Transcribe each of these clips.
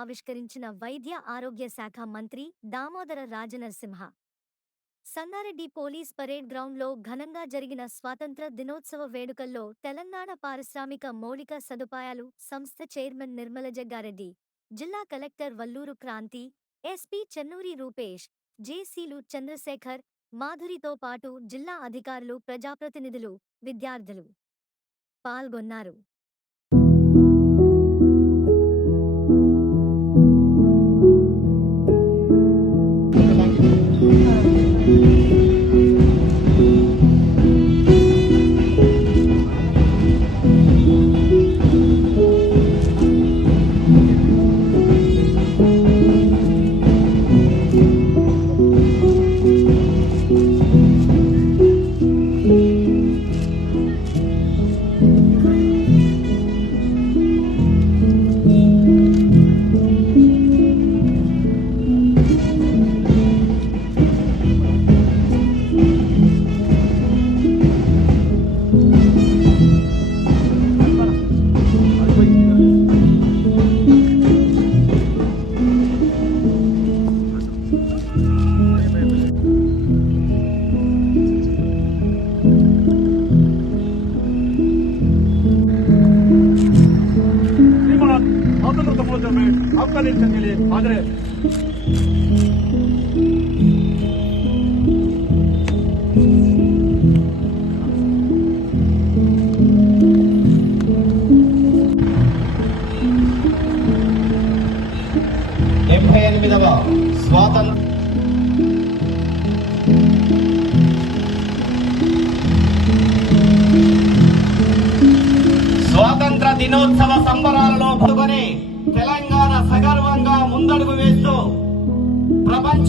ఆవిష్కరించిన వైద్య ఆరోగ్య శాఖ మంత్రి దామోదర రాజనరసింహ. సంగారెడ్డి పోలీస్ పరేడ్ గ్రౌండ్లో ఘనంగా జరిగిన స్వాతంత్ర దినోత్సవ వేడుకల్లో తెలంగాణ పారిశ్రామిక మౌలిక సదుపాయాలు సంస్థ చైర్మన్ నిర్మల జగ్గారెడ్డి, జిల్లా కలెక్టర్ వల్లూరు క్రాంతి, ఎస్పీ చెన్నూరి రూపేష్, జేసీలు చంద్రశేఖర్, మాధురితో పాటు జిల్లా అధికారులు, ప్రజాప్రతినిధులు, విద్యార్థులు పాల్గొన్నారు. आफगानिस्तान के लिए हाजिर है। స్వాతంత్ర దినోత్సవ సంబరాలలో పాల్గొని తెలంగాణ సగర్వంగా ముందడుగు వేస్తూ ప్రపంచ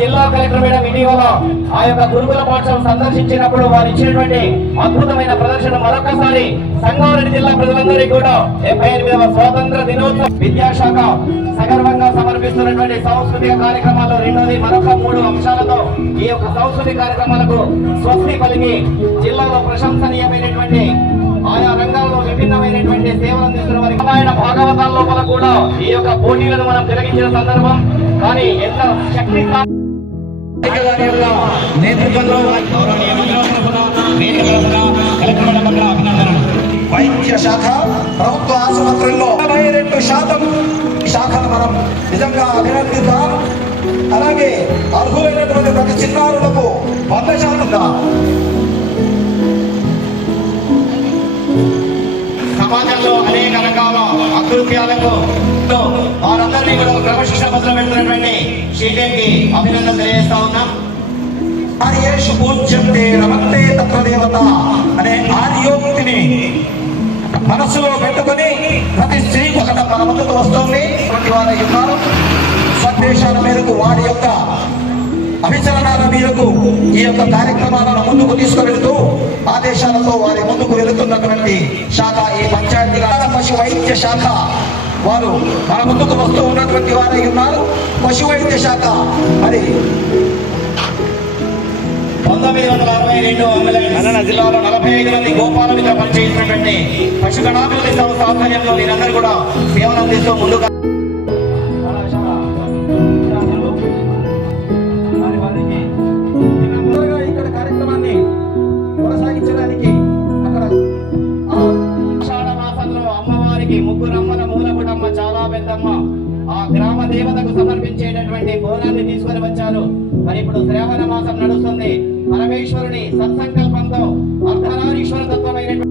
జిల్లా కలెక్టర్ మేడం ఇటీవల ఆ యొక్క గురుకుల పాఠశాల సందర్శించినప్పుడు వారు ఇచ్చినటువంటి అద్భుతమైన ప్రదర్శన మరొకసారి సంగారెడ్డి జిల్లా ప్రజలందరికీ కూడా 78వ స్వాతంత్ర దినోత్సవ విద్యాశాఖ సగర్వంగా సమర్పిస్తున్నటువంటి సాంస్కృతిక కార్యక్రమాల్లో రెండోది మరొక 3 అంశాలతో ఈ యొక్క సాంస్కృతిక కార్యక్రమాలకు స్వస్తి పలికి జిల్లాలో ప్రశంసనీయమైనటువంటి ఆయా రంగాల్లో విభిన్నమైనటువంటి సేవలు అందిస్తున్న వారి రామాయణ భాగవతాల లోపల కూడా ఈ యొక్క పోటీలను మనం తిలకించిన సందర్భం. కానీ ఎంత శక్తి నేతృత్వంలో వైద్య శాఖ ప్రభుత్వ ఆసుపత్రుల్లో 52% శాఖను మనం నిజంగా అభినందిద్దాం. అలాగే అర్హులైనటువంటి ప్రతి చిన్నారులకు 100% సమాజంలో అనేక రకాల అకృత్యాలకు వారందరినీ కూడా క్రమశిక్షణ పత్రం పెడుతున్నటువంటి షీటెంకి అభినందన తెలియజేస్తా ఉన్నాం. ఆర్యేషు పూజ్యంతే రమంతే తత్వదేవత అనే ఆర్యోక్తిని మనస్సులో పెట్టుకుని ప్రతి స్త్రీ ఒకట మన ముందుకు వస్తుంది. వారి ఉన్నారు సందేశాల మేరకు వారి యొక్క అభిచరణాల మేరకు ఈ యొక్క కార్యక్రమాలను ముందుకు తీసుకువెళుతూ ఆదేశాలతో వారి ముందుకు వెళుతున్నటువంటి శాఖ ఈ పంచాయతీ పశు వైద్య శాఖ వారు మన ముందుకు వస్తూ ఉన్నటువంటి వారై ఉన్నారు. పశు వైద్య శాఖ మరి 1962 జిల్లాలో 45 మంది గోపాలమిత్ర పనిచేసినటువంటి పశు గణాభివృద్ధి సంస్థ ఆధ్వర్యంలో వీరందరూ కూడా సేవలు అందిస్తూ ముందుగా ఇక్కడ కార్యక్రమాన్ని కొనసాగించడానికి అక్కడ ఆషాఢ మాసంలో అమ్మవారికి ముగ్గురమ్మల మూలపుటమ్మ చాలా పెద్దమ్మ ఆ గ్రామ దేవతకు సమర్పించేటటువంటి బోనాన్ని తీసుకొని వచ్చారు. మరి ఇప్పుడు శ్రావణ మాసం నడుస్తుంది. పరమేశ్వరుని సత్సంకల్పంతో అర్ధనారీశ్వర తత్వమైనటువంటి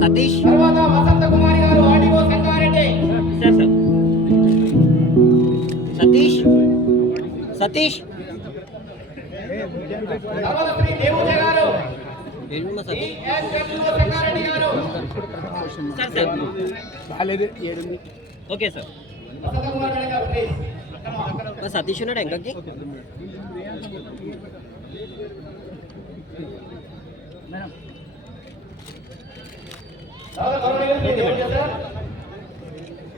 సతీష్ తర్వాత వసంత కుమారి గారు ఆడిగో సంగారెడ్డి. సతీష్ సతీష్ తర్వాత శ్రీ దేవుజ గారు సతీష్ సంగారెడ్డి గారు. Okay sir. వసంత కుమారి గారు ప్లీజ్. సతీష్ ఉన్నాడు ఎంకకి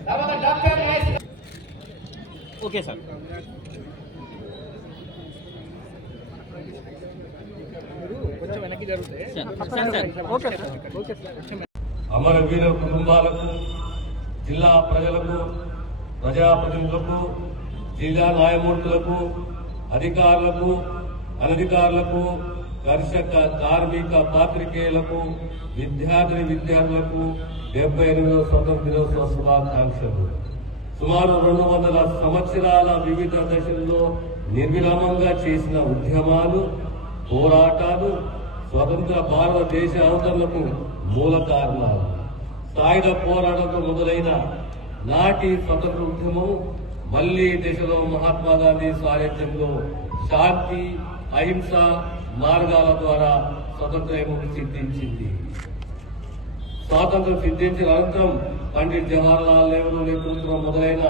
తర్వాత డాక్టర్ ఓకే సార్. అమరవీరుల కుటుంబాలకు, జిల్లా ప్రజలకు, ప్రజాప్రతినిధులకు, జిల్లా న్యాయమూర్తులకు, అధికారులకు, అనధికారులకు, కర్షక కార్మిక పాత్రికేయులకు, విద్యార్థులకు 78వ స్వతంత్ర దినోత్సవ శుభాకాంక్షలు. సుమారు 200 సంవత్సరాల వివిధ దశల్లో నిర్విరామంగా చేసిన ఉద్యమాలు, పోరాటాలు స్వతంత్ర భారతదేశ అవతరణకు మూల కారణాలు. సాయుధ పోరాటంతో మొదలైన నాటి స్వతంత్ర ఉద్యమం మళ్లీ దేశంలో మహాత్మా గాంధీ సారథ్యంలో శాంతి, అహింస మార్గాల ద్వారా స్వతంత్ర విముక్తి సిద్ధించింది. స్వాతంత్రం సిద్ధించిన అనంతరం పండిట్ జవహర్లాల్ నెహ్రూ నేతృత్వం మొదలైన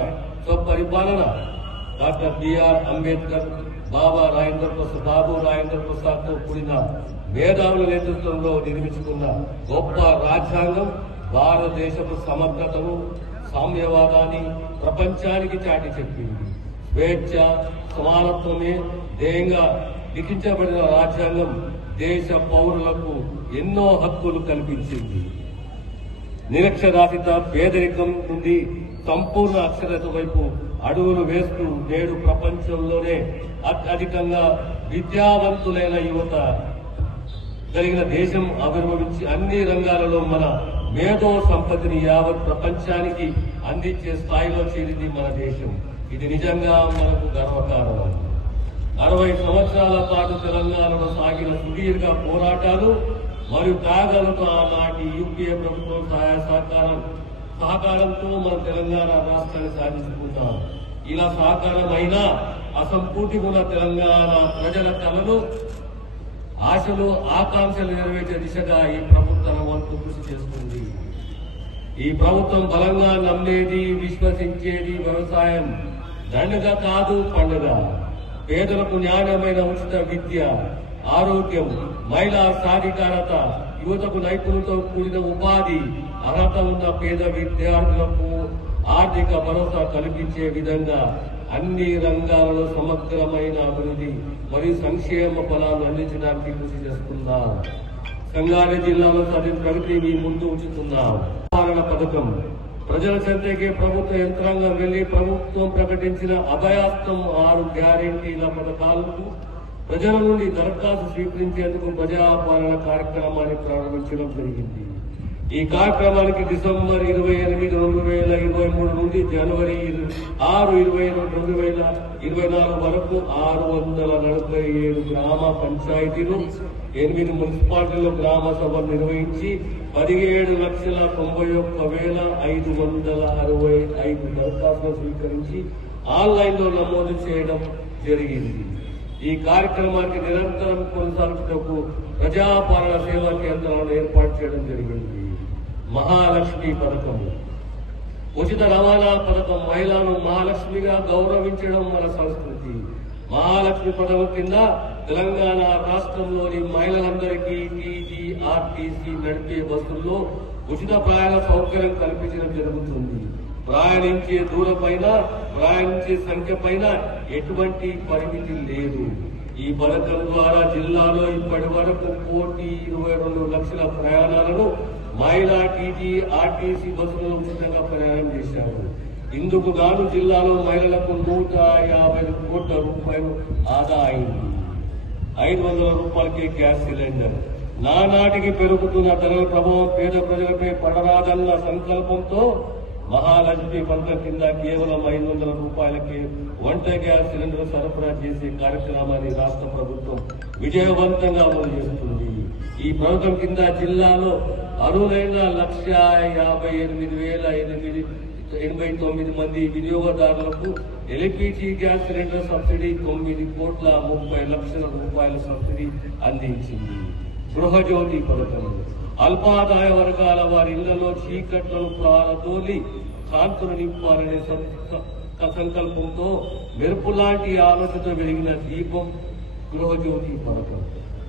స్వపరిపాలన డాక్టర్ బిఆర్ అంబేద్కర్, బాబు రాజేంద్ర ప్రసాద్ తో కూడిన మేధావుల నేతృత్వంలో నిర్మించుకున్న గొప్ప రాజ్యాంగం భారతదేశపు సమగ్రతను, సామ్యవాదాన్ని ప్రపంచానికి చాటి చెప్పింది. స్వేచ్ఛ, సమానత్వమే ధ్యేయంగా లిఖించబడిన రాజ్యాంగం దేశ పౌరులకు ఎన్నో హక్కులు కల్పించింది. నిరక్షరాస్యత, పేదరికం నుండి సంపూర్ణ అక్షరత వైపు అడుగులు వేస్తూ నేడు ప్రపంచంలోనే అత్యధికంగా విద్యావంతులైన యువత కలిగిన దేశం ఆవిర్భవించి అన్ని రంగాలలో మన మేధో సంపత్తిని యావత్ ప్రపంచానికి అందించే స్థాయిలో చేరింది మన దేశం. ఇది నిజంగా మనకు గర్వకారణం. 60 సంవత్సరాల పాటు తెలంగాణలో సాగిన సుదీర్ఘ పోరాటాలు మరియు త్యాగాలతో ఆనాటి యూపీఏ ప్రభుత్వం సహకారంతో మన తెలంగాణ రాష్ట్రాన్ని సాధించుకున్నాం. ఇలా సహకారం అయినా అసంపూర్తి ఉన్న తెలంగాణ ప్రజల కళలు, ఆశలు, ఆకాంక్షలు నెరవేర్చే దిశగా ఈ ప్రభుత్వం వంతు కృషి చేస్తుంది. ఈ ప్రభుత్వం బలంగా నమ్మేది, విశ్వసించేది వ్యవసాయం. దండగ కాదు, పండుగ. పేదలకు న్యాయమైన ఉచిత విద్య, ఆరోగ్యం, మహిళా సాధికారత, యువతకు నైపుణ్యంతో కూడిన ఉపాధి, అర్హత ఉన్న పేద విద్యార్థులకు ఆర్థిక భరోసా కల్పించే విధంగా అన్ని రంగాలలో సమగ్రమైన అభివృద్ధి మరియు సంక్షేమ ఫలాలను అందించడానికి కృషి చేస్తున్నాం. సంగారెడ్డి జిల్లాలో సాధించిన ప్రగతిని మీ ముందు ఉంచుతున్నాం. పాలన పథకం ప్రజల చెంతకే ప్రభుత్వ యంత్రాంగం వెళ్లి ప్రభుత్వం ప్రకటించిన అభయాస్తం 6 గ్యారెంటీల పథకాలకు ప్రజల నుండి దరఖాస్తు స్వీకరించేందుకు ప్రజాపాలన కార్యక్రమాన్ని ప్రారంభించడం జరిగింది. ఈ కార్యక్రమానికి డిసెంబర్ 28, 2023 నుండి జనవరి 6, 2024 వరకు 647 గ్రామ పంచాయతీలు, 8 మున్సిపాలిటీల్లో గ్రామ సభలు నిర్వహించి 17,91,565 దరఖాస్తులు స్వీకరించి ఆన్లైన్ లో నమోదు చేయడం జరిగింది. ఈ కార్యక్రమానికి నిరంతరం కొనసాగించడానికి ప్రజాపాలన సేవా కేంద్రాలను ఏర్పాటు చేయడం జరిగింది. మహాలక్ష్మి పథకం, ఉచిత రవాణా పథకం, మహిళలను మహాలక్ష్మిగా గౌరవించడం మన సంస్కృతి. మహాలక్ష్మి పథకం కింద తెలంగాణ రాష్ట్రంలోని మహిళలందరికీ టీజీఆర్టీసీ నడిపే బస్సుల్లో ఉచిత ప్రయాణ సౌకర్యం కల్పించడం జరుగుతుంది. ప్రయాణించే దూరపైన, ప్రయాణించే సంఖ్య పైన ఎటువంటి పరిమితి లేదు. ఈ పథకం ద్వారా జిల్లాలో ఇప్పటి వరకు 1,22 లక్షల ప్రయాణాలను మహిళా టీజీఆర్టీసీ బస్సులో ఉచితంగా ప్రయాణం చేశారు. ఇందుకు గాను జిల్లాలో మహిళలకు 150 కోట్ల రూపాయలు ఆదా అయింది. 500 రూపాయలకే గ్యాస్ సిలిండర్. నానాటికి పెరుగుతున్న ధరల ప్రభావం పేద ప్రజలపై పడరాదన్న సంకల్పంతో మహాలక్ష్మి పథకం కింద కేవలం 500 రూపాయలకే వంట గ్యాస్ సిలిండర్ సరఫరా చేసే కార్యక్రమాన్ని రాష్ట్ర ప్రభుత్వం విజయవంతంగా అమలు చేస్తుంది. ఈ పథకం కింద జిల్లాలో అర్హులైన 1,58,889 మంది వినియోగదారులకు ఎల్పీజీ గ్యాస్ సిలిండర్ సబ్సిడీ 9,30,00,000 రూపాయల సబ్సిడీ అందించింది. గృహజ్యోతి పథకం అల్పాదాయ వర్గాల వారి ఇళ్లలో చీకట్లను ప్రారదోలి కాంతులు నింపాలనే సంకల్పంతో మెరుపులాంటి ఆలోచనతో వెలిగిన దీపం గృహజ్యోతి పథకం.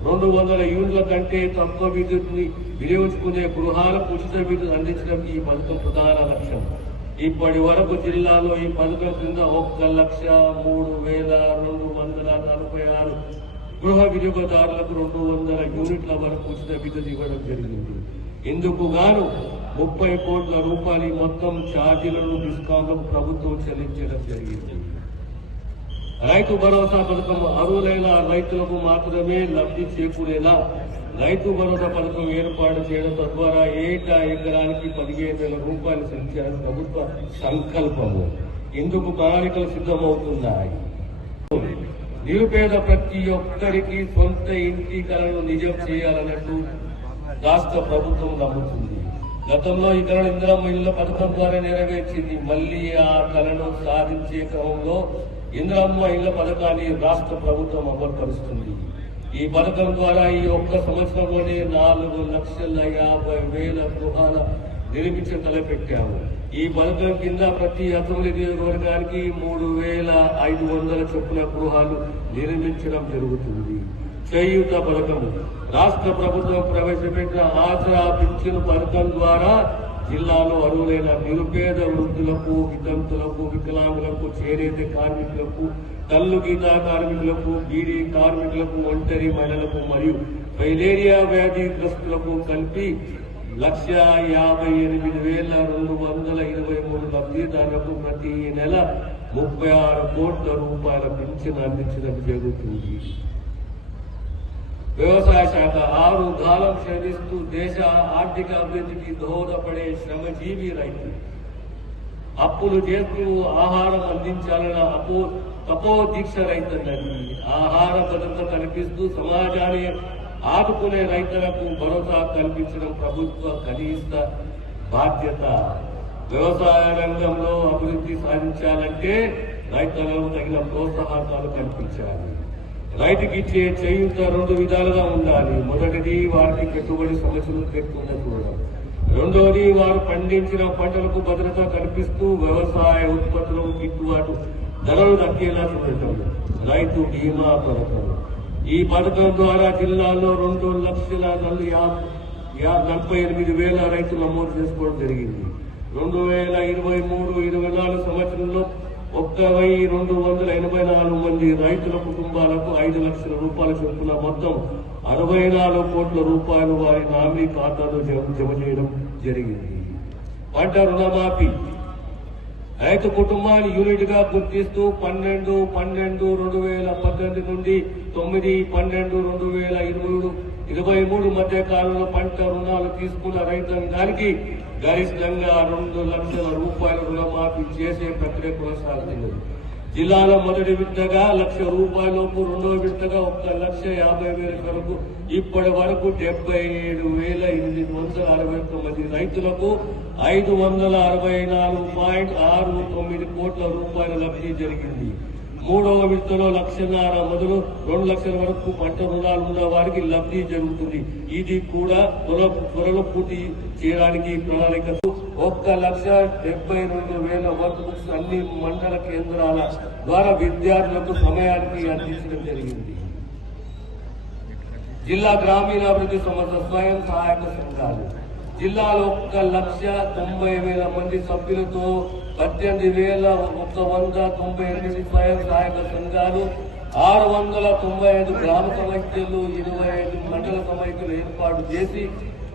200 యూనిట్ల కంటే తక్కువ విద్యుత్ని వినియోగించుకునే గృహాలకు ఉచిత విద్యుత్ అందించడం ఈ పథకం ప్రధాన లక్ష్యం. ఇప్పటి వరకు జిల్లాలో ఈ పథకం కింద 1,03,246 గృహ వినియోగదారులకు 200 యూనిట్ల వరకు ఉచిత విద్యుత్ ఇవ్వడం జరిగింది. ఇందుకు గాను 30 కోట్ల రూపాయల మొత్తం ఛార్జీలను డిస్కాంలకు ప్రభుత్వం చెల్లించడం జరిగింది. రైతు భరోసా పథకం అర్హులైన రైతులకు మాత్రమే లబ్ధి చేకూరేలా రైతు భరోసా పథకం ఏర్పాటు చేయడం తద్వారా ఏటా ఎకరానికి 15,000 రూపాయలు చెల్లించాలని ప్రభుత్వ సంకల్పము. ఇందుకు ప్రణాళికలు సిద్ధమవుతున్నాయి. నిరుపేద ప్రతి ఒక్కరికి సొంత ఇంటి కలను నిజం చేయాలన్నట్టు రాష్ట్ర ప్రభుత్వం నమ్ముతుంది. గతంలో ఈ కళను ఇందిరమ్మ ఇళ్ల పథకం ద్వారా నెరవేర్చింది. మళ్లీ ఆ కళను సాధించే క్రమంలో ఇందిరమ్మ ఇళ్ల పథకాన్ని రాష్ట్ర ప్రభుత్వం అమలుపరుస్తుంది. ఈ పథకం ద్వారా ఈ ఒక్క సంవత్సరంలోనే 4,50,000 గృహాల నిర్మించ తలపెట్టాము. ఈ పథకం కింద ప్రతి అసెంబ్లీ నియోజకవర్గానికి 3,500 చొప్పున గృహాలు నిర్మించడం జరుగుతుంది. చేయూత పథకం రాష్ట్ర ప్రభుత్వం ప్రవేశపెట్టిన ఆసరా పింఛను పథకం ద్వారా జిల్లాలో అర్హులైన నిరుపేద వృద్ధులకు, వితంతులకు, వికలాంగులకు, చేనేత కార్మికులకు, కల్లు గీతా కార్మికులకు, బీడీ కార్మికులకు, ఒంటరి మహిళలకు మరియు ఫైలేరియా వ్యాధిగ్రస్తులకు కలిపి 1,58,223 లబ్ధిదారులకు ప్రతి నెల 36 కోట్ల రూపాయల పింఛను అందించడం జరుగుతుంది. వ్యవసాయ శాఖ 6 కాలం శ్రమిస్తూ దేశ ఆర్థిక అభివృద్ధికి దోహదపడే శ్రమజీవి రైతు. అప్పులు చేస్తూ ఆహారం అందించాలన్న తపోదీక్ష రైతన్నది. ఆహార భద్రత కల్పిస్తూ సమాజాన్ని ఆదుకునే రైతులకు భరోసా కల్పించడం ప్రభుత్వ కనీస బాధ్యత. వ్యవసాయ రంగంలో అభివృద్ధి సాధించాలంటే రైతులకు తగిన ప్రోత్సాహకాలు కల్పించాలి. రైతుకి ఇచ్చే చేయూత 2 విధాలుగా ఉండాలి. మొదటిది వారికి పెట్టుబడి సమస్యలు లేకుండా చూడడం. రెండోది వారు పండించిన పంటలకు భద్రత కల్పిస్తూ వ్యవసాయ ఉత్పత్తులకు గిట్టుబాటు ధరలు దక్కేలా చూడటం. రైతు బీమా పథకం. ఈ పథకం ద్వారా జిల్లాలో 2,48,000 రైతులు నమోదు చేసుకోవడం జరిగింది. 2023-24 సంవత్సరంలో 1,284 మంది రైతుల కుటుంబాలకు 5 లక్షల రూపాయల చొప్పున మొత్తం 64 కోట్ల రూపాయలు వారి నామినీ ఖాతాలో జమ చేయడం జరిగింది. పంట రుణమాఫీ రైతు కుటుంబాన్ని యూనిట్ గా గుర్తిస్తూ 12/12/2018 నుండి 9/12/2023 మధ్య కాలంలో పంట రుణాలు తీసుకున్న రైతాంగానికి గరిష్టంగా 2 లక్షల రూపాయల రుణమాఫీ చేసే ప్రక్రియ కొనసాగుతున్నది. జిల్లాలో మొదటి విడతగా 1,00,000 రూపాయలలోపు, రెండవ విడతగా 1,50,000 వరకు ఇప్పటి వరకు 77,861 మంది రైతులకు 564.69 కోట్ల రూపాయల లబ్ధి జరిగింది. మూడవ విడతలో 1,50,000 మొదలు 2 లక్షల వరకు పంట రుణాలు ఉన్న వారికి లబ్ధి జరుగుతుంది. ఇది కూడా త్వరలో పూర్తి చేయడానికి ప్రణాళికతో 1,72,000 వర్క్ బుక్స్ అన్ని మండల కేంద్రాల ద్వారా విద్యార్థులకు సమయానికి అందించడం జరిగింది. జిల్లా గ్రామీణాభివృద్ధి సంస్థ స్వయం సహాయక సంఘాలు జిల్లాలో 1,90,000 మంది సభ్యులతో 18,198 స్వయం సహాయక సంఘాలు, 695 గ్రామ సమైక్యలు, 25 మండల సమైక్యలు ఏర్పాటు చేసి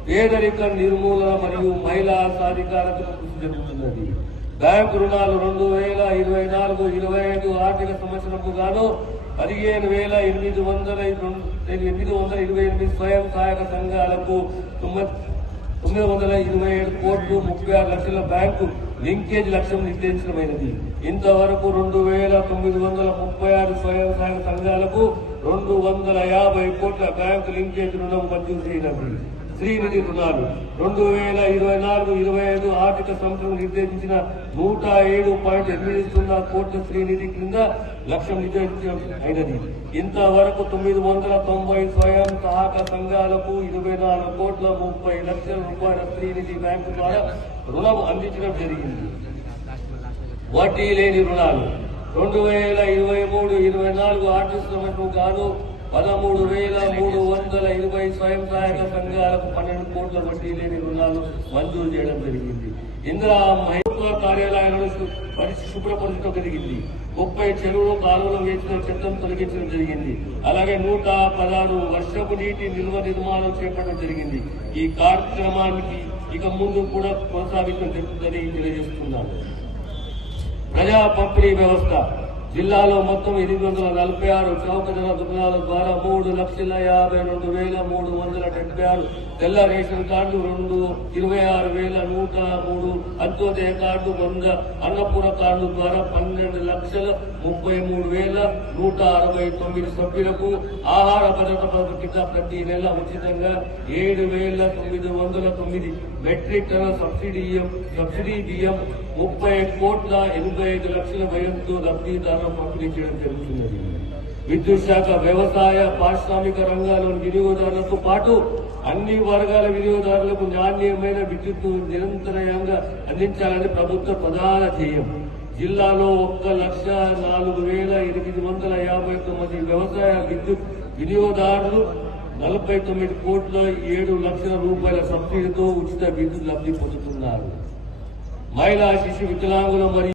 పేదరిక నిర్మూలన మరియు మహిళా సాధికారతకు కృషి జరుగుతున్నది. బ్యాంకు రుణాలు 2024-25 ఆర్థిక సంవత్సరంకు గాను 15,828 స్వయం సహాయక సంఘాలకు 927 కోట్లు 36 లక్షల బ్యాంకు లింకేజ్ లక్ష్యం నిర్దేశించమైనది. ఇంతవరకు 2,936 స్వయం సహాయక సంఘాలకు 250 కోట్ల బ్యాంకు లింకేజ్ రుణం మంజూరు చేయనుంది. శ్రీనిధి రుణాలు 2024-25 ఆర్థిక సంవత్సరం నిర్దేశించిన 107.80 కోట్ల శ్రీనిధి క్రింద లక్ష్యం నిర్దేశించమైనది. ఇంతవరకు 990 స్వయం సహాయక సంఘాలకు 24 కోట్ల 30 లక్షల రూపాయల శ్రీనిధి బ్యాంకు ద్వారా రుణం అందించడం జరిగింది. వడ్డీ లేని రుణాలు 2023-24 ఆర్థిక సంవత్సరం గాను 13,320 స్వయం సహాయక సంఘాలకు 12 కోట్ల వడ్డీ లేని రుణాలు మంజూరు చేయడం జరిగింది. ఇందిరా ప్రభుత్వ కార్యాలయాలను శుభ్రపరచడం జరిగింది. 30 చెరువులు కాలువలు వేసిన చట్టం తొలగించడం జరిగింది. అలాగే 116 వర్షపు నీటి నిల్వ నిర్మాణం చేపట్టడం జరిగింది. ఈ కార్యక్రమానికి ఇక ముందు కూడా కొనసాగించడం జరుగుతుందని తెలియజేస్తున్నాను. ప్రజా పంపిణీ వ్యవస్థ జిల్లాలో మొత్తం 846 చౌక ధర దుకాణాల ద్వారా 3,52,376 తెల్ల ration card, 26,103 Antyodaya card, 100 Annapurna card ద్వారా 12,33,169 సభ్యులకు ఆహార భద్రత పథకం కింద ప్రతి నెల ఉచితంగా 7,909 మెట్రిక్ టన్నుల సబ్సిడీ బియ్యం 30,85,00,000 వ్యయంతో లబ్ధిదారులు పంపిణీ చేయడం జరుగుతున్నది. విద్యుత్ శాఖ వ్యవసాయ పారిశ్రామిక రంగాల్లోని వినియోగదారులతో పాటు అన్ని వర్గాల వినియోగదారులకు నాణ్యమైన విద్యుత్ నిరంతరంగా అందించాలని ప్రభుత్వ ప్రధాన ధ్యేయం. జిల్లాలో 1,04,851 మంది వ్యవసాయ విద్యుత్ వినియోగదారులు 49,07,00,000 రూపాయల సబ్సిడీతో ఉచిత విద్యుత్ లబ్ధి పొందుతున్నారు. మహిళా శిశు వికలాంగులు మరియు